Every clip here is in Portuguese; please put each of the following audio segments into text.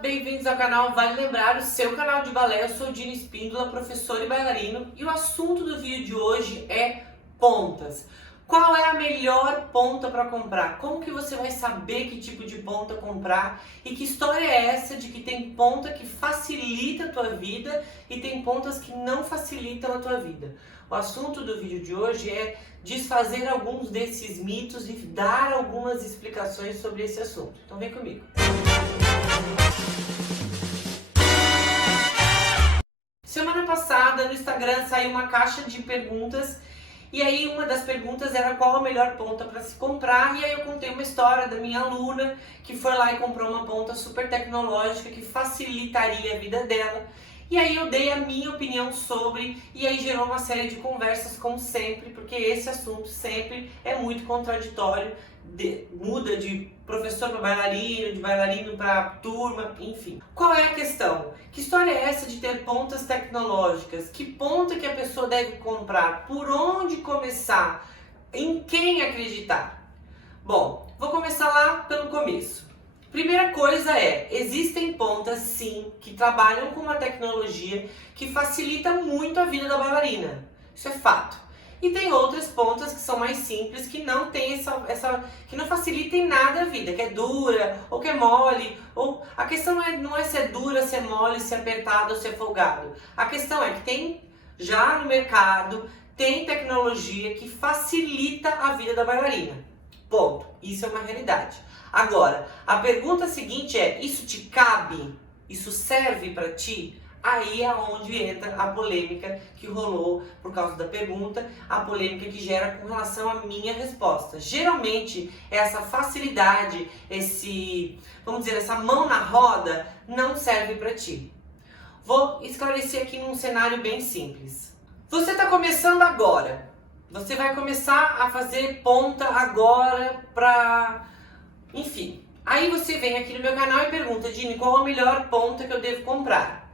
bem-vindos ao canal Vale Lembrar, o seu canal de balé. Eu sou Dina Espíndola, professor e bailarino, e o assunto do vídeo de hoje é pontas. Qual é a melhor ponta para comprar? Como que você vai saber que tipo de ponta comprar? E que história é essa de que tem ponta que facilita a tua vida e tem pontas que não facilitam a tua vida? O assunto do vídeo de hoje é desfazer alguns desses mitos e dar algumas explicações sobre esse assunto. Então vem comigo. Semana passada no Instagram saiu uma caixa de perguntas e aí uma das perguntas era qual a melhor ponta para se comprar, e aí eu contei uma história da minha aluna que foi lá e comprou uma ponta super tecnológica que facilitaria a vida dela. E aí eu dei a minha opinião sobre, e aí gerou uma série de conversas como sempre, porque esse assunto sempre é muito contraditório, muda de professor para bailarino, de bailarino para turma, enfim. Qual é a questão? Que história é essa de ter pontas tecnológicas? Que ponta que a pessoa deve comprar? Por onde começar? Em quem acreditar? Bom, vou começar lá pelo começo. Primeira coisa existem pontas sim que trabalham com uma tecnologia que facilita muito a vida da bailarina. Isso é fato. E tem outras pontas que são mais simples, que não tem que não facilitem nada a vida, que é dura ou que é mole, ou a questão não é se é dura, se é mole, se é apertado ou se é folgado. A questão é que tem já no mercado, tem tecnologia que facilita a vida da bailarina. Ponto. Isso é uma realidade. Agora, a pergunta seguinte é: isso te cabe? Isso serve para ti? Aí é onde entra a polêmica que rolou por causa da pergunta, a polêmica que gera com relação à minha resposta. Geralmente, essa facilidade, vamos dizer, essa mão na roda não serve para ti. Vou esclarecer aqui num cenário bem simples. Você está começando agora. Você vai começar a fazer ponta agora enfim. Aí você vem aqui no meu canal e pergunta: Dini, qual a melhor ponta que eu devo comprar?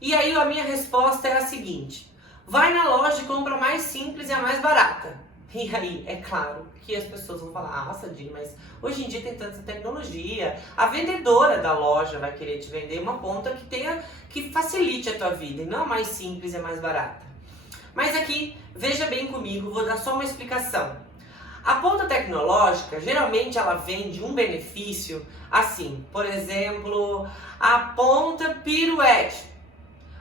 E aí a minha resposta é a seguinte: vai na loja e compra a mais simples e a mais barata. E aí, é claro que as pessoas vão falar: nossa, Dini, mas hoje em dia tem tanta tecnologia. A vendedora da loja vai querer te vender uma ponta que facilite a tua vida, e não a mais simples e a mais barata. Mas aqui, veja bem comigo, vou dar só uma explicação. A ponta tecnológica, geralmente ela vem de um benefício assim, por exemplo, a ponta piruete,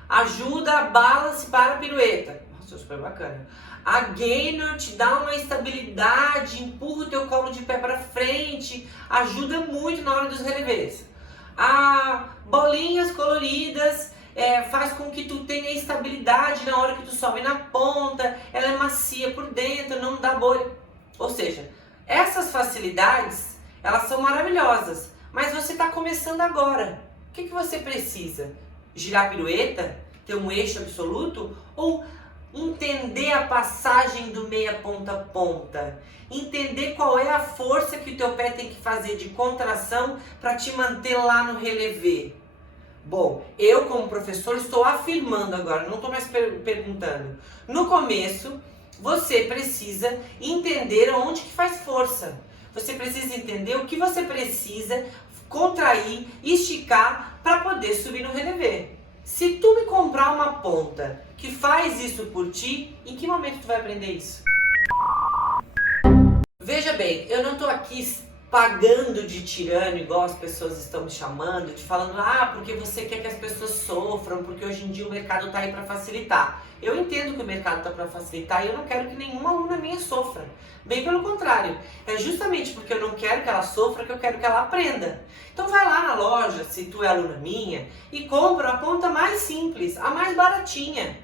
ajuda a balance para a pirueta. Nossa, super bacana. A gainer te dá uma estabilidade, empurra o teu colo de pé para frente, ajuda muito na hora dos relevés. A bolinhas coloridas faz com que tu tenha estabilidade na hora que tu sobe na ponta, ela é macia por dentro, não dá bolha. Ou seja, essas facilidades, elas são maravilhosas, mas você está começando agora. O que você precisa? Girar a pirueta? Ter um eixo absoluto? Ou entender a passagem do meia ponta a ponta? Entender qual é a força que o teu pé tem que fazer de contração para te manter lá no relevé? Bom, eu como professor estou afirmando agora, não estou mais perguntando. No começo, você precisa entender onde que faz força. Você precisa entender o que você precisa contrair, esticar para poder subir no relevé. Se tu me comprar uma ponta que faz isso por ti, em que momento tu vai aprender isso? Veja bem, eu não estou aqui pagando de tirano, igual as pessoas estão me chamando, te falando: porque você quer que as pessoas sofram, porque hoje em dia o mercado está aí para facilitar. Eu entendo que o mercado está para facilitar e eu não quero que nenhuma aluna minha sofra. Bem pelo contrário, é justamente porque eu não quero que ela sofra que eu quero que ela aprenda. Então vai lá na loja, se tu é aluna minha, e compra a ponta mais simples, a mais baratinha.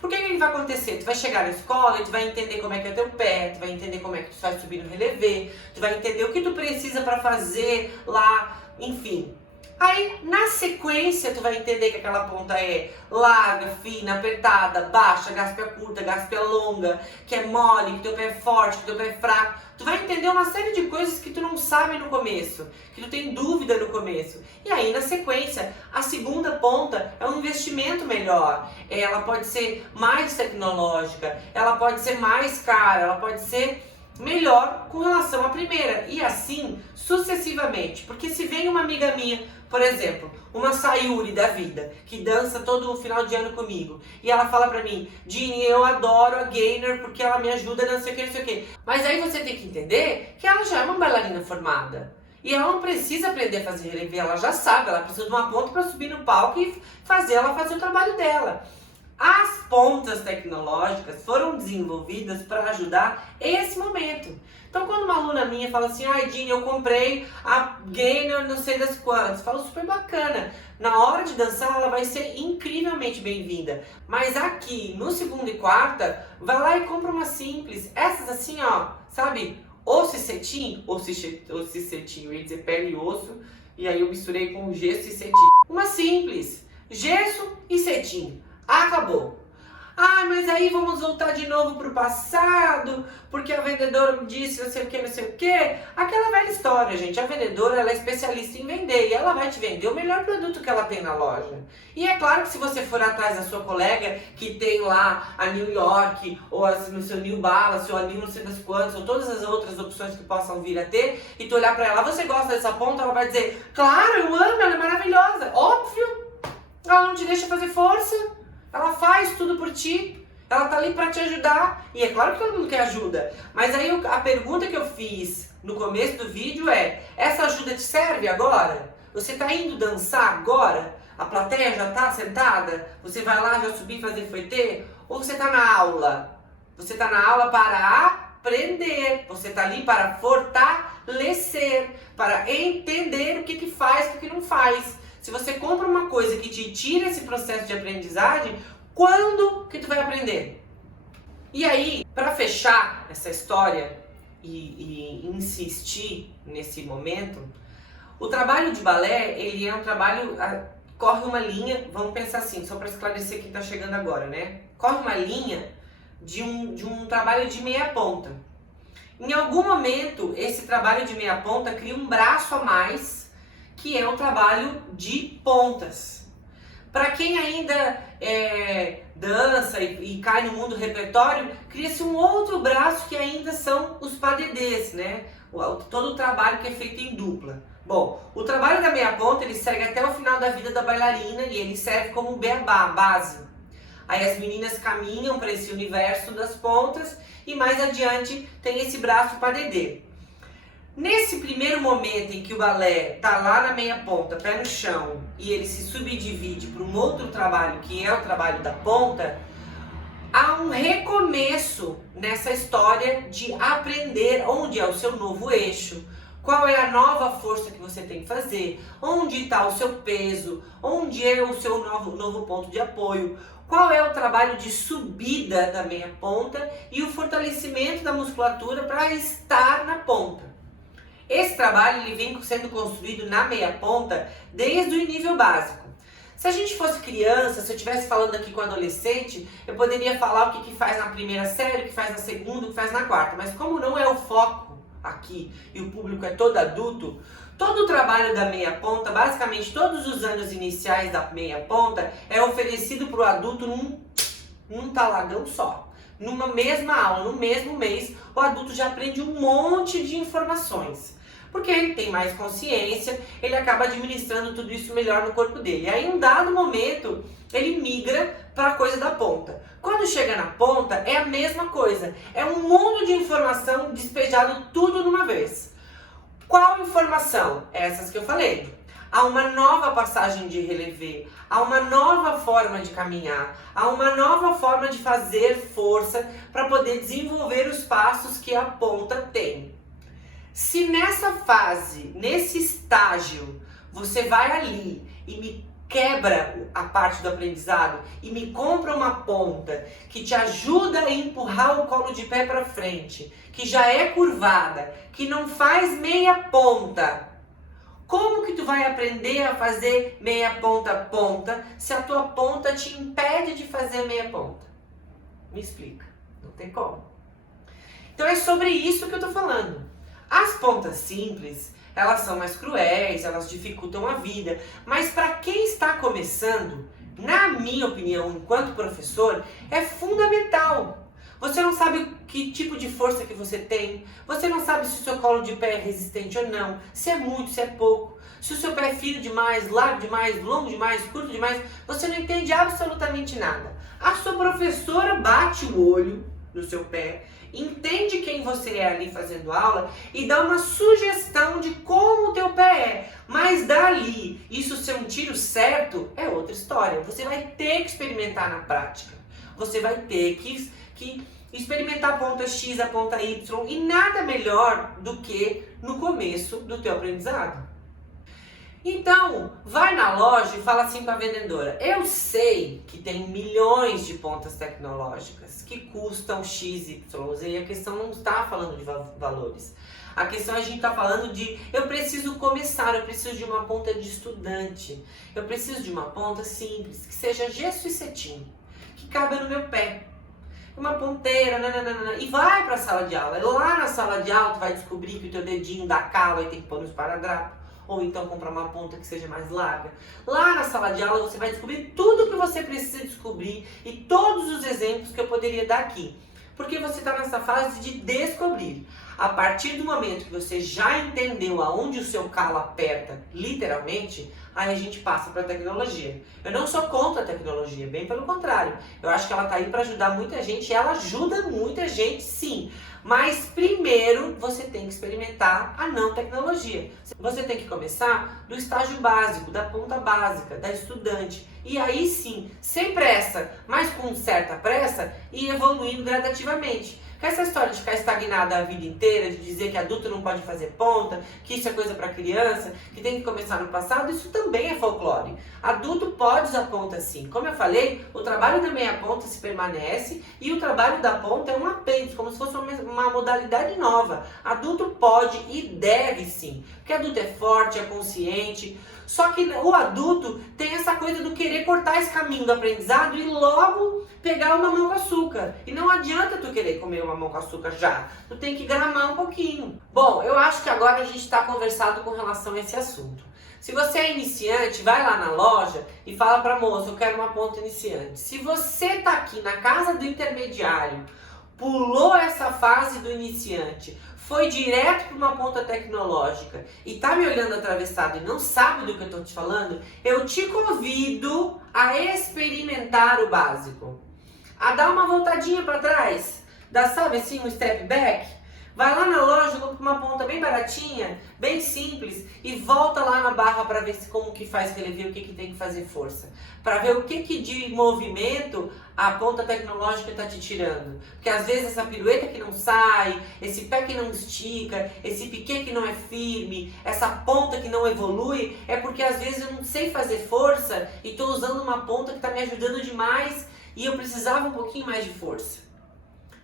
Porque o que vai acontecer? Tu vai chegar na escola e tu vai entender como é que é teu pé, tu vai entender como é que tu vai subir no relevé, tu vai entender o que tu precisa para fazer lá, enfim. Aí, na sequência, tu vai entender que aquela ponta é larga, fina, apertada, baixa, gáspia curta, gáspia longa, que é mole, que teu pé é forte, que teu pé é fraco. Tu vai entender uma série de coisas que tu não sabe no começo, que tu tem dúvida no começo. E aí, na sequência, a segunda ponta é um investimento melhor. Ela pode ser mais tecnológica, ela pode ser mais cara, ela pode ser melhor com relação à primeira, e assim sucessivamente. Porque se vem uma amiga minha, por exemplo, uma Sayuri da vida, que dança todo o final de ano comigo, e ela fala pra mim: Dini, eu adoro a Gainer porque ela me ajuda, não sei o que, não sei o que. Mas aí você tem que entender que ela já é uma bailarina formada. E ela não precisa aprender a fazer relevé, ela já sabe, ela precisa de uma ponta para subir no palco e fazer o trabalho dela. As pontas tecnológicas foram desenvolvidas para ajudar esse momento. Então, quando uma aluna minha fala assim: ai, Dini, eu comprei a Gainer não sei das quantas, falo, super bacana. Na hora de dançar, ela vai ser incrivelmente bem-vinda. Mas aqui, no segunda e quarta, vai lá e compra uma simples. Essas assim, ó, sabe? Ou cetim, eu ia dizer pele e osso, e aí eu misturei com gesso e cetim. Uma simples, gesso e cetim. Acabou. Ah, mas aí vamos voltar de novo pro passado, porque a vendedora me disse não sei o que, não sei o que. Aquela velha história, gente. A vendedora, ela é especialista em vender e ela vai te vender o melhor produto que ela tem na loja. E é claro que se você for atrás da sua colega que tem lá a New York, ou no seu New Balance, ou a New não sei das quantas, ou todas as outras opções que possam vir a ter, e tu olhar pra ela: você gosta dessa ponta? Ela vai dizer: claro, eu amo, ela é maravilhosa. Óbvio, ela não te deixa fazer força. Ela faz tudo por ti, ela tá ali para te ajudar, e é claro que todo mundo quer ajuda, mas aí a pergunta que eu fiz no começo do vídeo é: essa ajuda te serve agora? Você tá indo dançar agora? A plateia já tá sentada? Você vai lá já subir e fazer fouetté? Ou você tá na aula? Você tá na aula para aprender, você tá ali para fortalecer, para entender o que faz e o que não faz. Se você compra uma coisa que te tira esse processo de aprendizagem, quando que tu vai aprender? E aí, para fechar essa história e insistir nesse momento, o trabalho de balé, ele é um trabalho, corre uma linha, vamos pensar assim, só para esclarecer quem está chegando agora, né? Corre uma linha de um trabalho de meia ponta. Em algum momento, esse trabalho de meia ponta cria um braço a mais, que é um trabalho de pontas. Para quem ainda dança e cai no mundo do repertório, cria-se um outro braço que ainda são os pas de deux, né? Todo o trabalho que é feito em dupla. Bom, o trabalho da meia ponta, ele segue até o final da vida da bailarina e ele serve como beabá, base. Aí as meninas caminham para esse universo das pontas e mais adiante tem esse braço pas de deux. Nesse primeiro momento em que o balé tá lá na meia ponta, pé no chão, e ele se subdivide para um outro trabalho, que é o trabalho da ponta, há um recomeço nessa história de aprender onde é o seu novo eixo, qual é a nova força que você tem que fazer, onde está o seu peso, onde é o seu novo ponto de apoio, qual é o trabalho de subida da meia ponta e o fortalecimento da musculatura para estar na ponta. Esse trabalho ele vem sendo construído na meia ponta desde o nível básico. Se a gente fosse criança, se eu estivesse falando aqui com adolescente, eu poderia falar o que faz na primeira série, o que faz na segunda, o que faz na quarta. Mas como não é o foco aqui e o público é todo adulto, todo o trabalho da meia ponta, basicamente todos os anos iniciais da meia ponta, é oferecido para o adulto num talagão só. Numa mesma aula, no mesmo mês, o adulto já aprende um monte de informações. Porque ele tem mais consciência, ele acaba administrando tudo isso melhor no corpo dele. Aí, em um dado momento, ele migra para a coisa da ponta. Quando chega na ponta, é a mesma coisa. É um mundo de informação despejado tudo de uma vez. Qual informação? Essas que eu falei. Há uma nova passagem de relevé, há uma nova forma de caminhar, há uma nova forma de fazer força para poder desenvolver os passos que a ponta tem. Se nessa fase, nesse estágio, você vai ali e me quebra a parte do aprendizado e me compra uma ponta que te ajuda a empurrar o colo de pé para frente, que já é curvada, que não faz meia ponta, como que tu vai aprender a fazer meia ponta ponta se a tua ponta te impede de fazer meia ponta? Me explica. Não tem como. Então é sobre isso que eu tô falando. As pontas simples, elas são mais cruéis, elas dificultam a vida, mas para quem está começando, na minha opinião, enquanto professor, é fundamental. Você não sabe que tipo de força que você tem. Você não sabe se o seu colo de pé é resistente ou não. Se é muito, se é pouco. Se o seu pé é fino demais, largo demais, longo demais, curto demais. Você não entende absolutamente nada. A sua professora bate o olho no seu pé, entende quem você é ali fazendo aula e dá uma sugestão de como o teu pé é. Mas dali, isso ser um tiro certo é outra história. Você vai ter que experimentar na prática. Você vai ter que experimentar a ponta X, a ponta Y, e nada melhor do que no começo do teu aprendizado. Então, vai na loja e fala assim para a vendedora: eu sei que tem milhões de pontas tecnológicas que custam X, Y, Z, e a questão não está falando de valores. A questão a gente está falando de eu preciso começar, eu preciso de uma ponta de estudante, eu preciso de uma ponta simples, que seja gesso e cetim, que cabe no meu pé. Uma ponteira, nananana, e vai para a sala de aula. Lá na sala de aula tu vai descobrir que o teu dedinho dá calo e tem que pôr no esparadrapo. Ou então comprar uma ponta que seja mais larga. Lá na sala de aula você vai descobrir tudo o que você precisa descobrir e todos os exemplos que eu poderia dar aqui. Porque você está nessa fase de descobrir. A partir do momento que você já entendeu aonde o seu calo aperta, literalmente, aí a gente passa para a tecnologia. Eu não sou contra a tecnologia, bem pelo contrário. Eu acho que ela está aí para ajudar muita gente e ela ajuda muita gente, sim. Mas primeiro você tem que experimentar a não tecnologia. Você tem que começar do estágio básico, da ponta básica, da estudante. E aí sim, sem pressa, mas com certa pressa, e evoluindo gradativamente. Que essa história de ficar estagnada a vida inteira, de dizer que adulto não pode fazer ponta, que isso é coisa para criança, que tem que começar no passado, isso também é folclore. Adulto pode usar ponta sim. Como eu falei, o trabalho da meia ponta se permanece e o trabalho da ponta é um apêndice, como se fosse uma modalidade nova. Adulto pode e deve sim, porque adulto é forte, é consciente. Só que o adulto tem essa coisa do querer cortar esse caminho do aprendizado e logo pegar uma mamão com açúcar. E não adianta tu querer comer uma mamão com açúcar já. Tu tem que gramar um pouquinho. Bom, eu acho que agora a gente está conversado com relação a esse assunto. Se você é iniciante, vai lá na loja e fala para a moça: eu quero uma ponta iniciante. Se você está aqui na casa do intermediário, pulou essa fase do iniciante, foi direto para uma ponta tecnológica e tá me olhando atravessado e não sabe do que eu tô te falando, eu te convido a experimentar o básico. A dar uma voltadinha para trás, dá, sabe assim, um step back. Vai lá na loja, compra uma ponta bem baratinha, bem simples e volta lá na barra para ver como que faz relevo, o que tem que fazer força. Para ver o que de movimento a ponta tecnológica está te tirando. Porque às vezes essa pirueta que não sai, esse pé que não estica, esse piquê que não é firme, essa ponta que não evolui, é porque às vezes eu não sei fazer força e estou usando uma ponta que está me ajudando demais e eu precisava um pouquinho mais de força.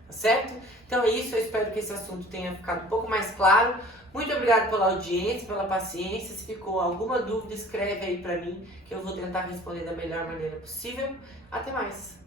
Tá certo? Então é isso, eu espero que esse assunto tenha ficado um pouco mais claro. Muito obrigada pela audiência, pela paciência. Se ficou alguma dúvida, escreve aí pra mim que eu vou tentar responder da melhor maneira possível. Até mais!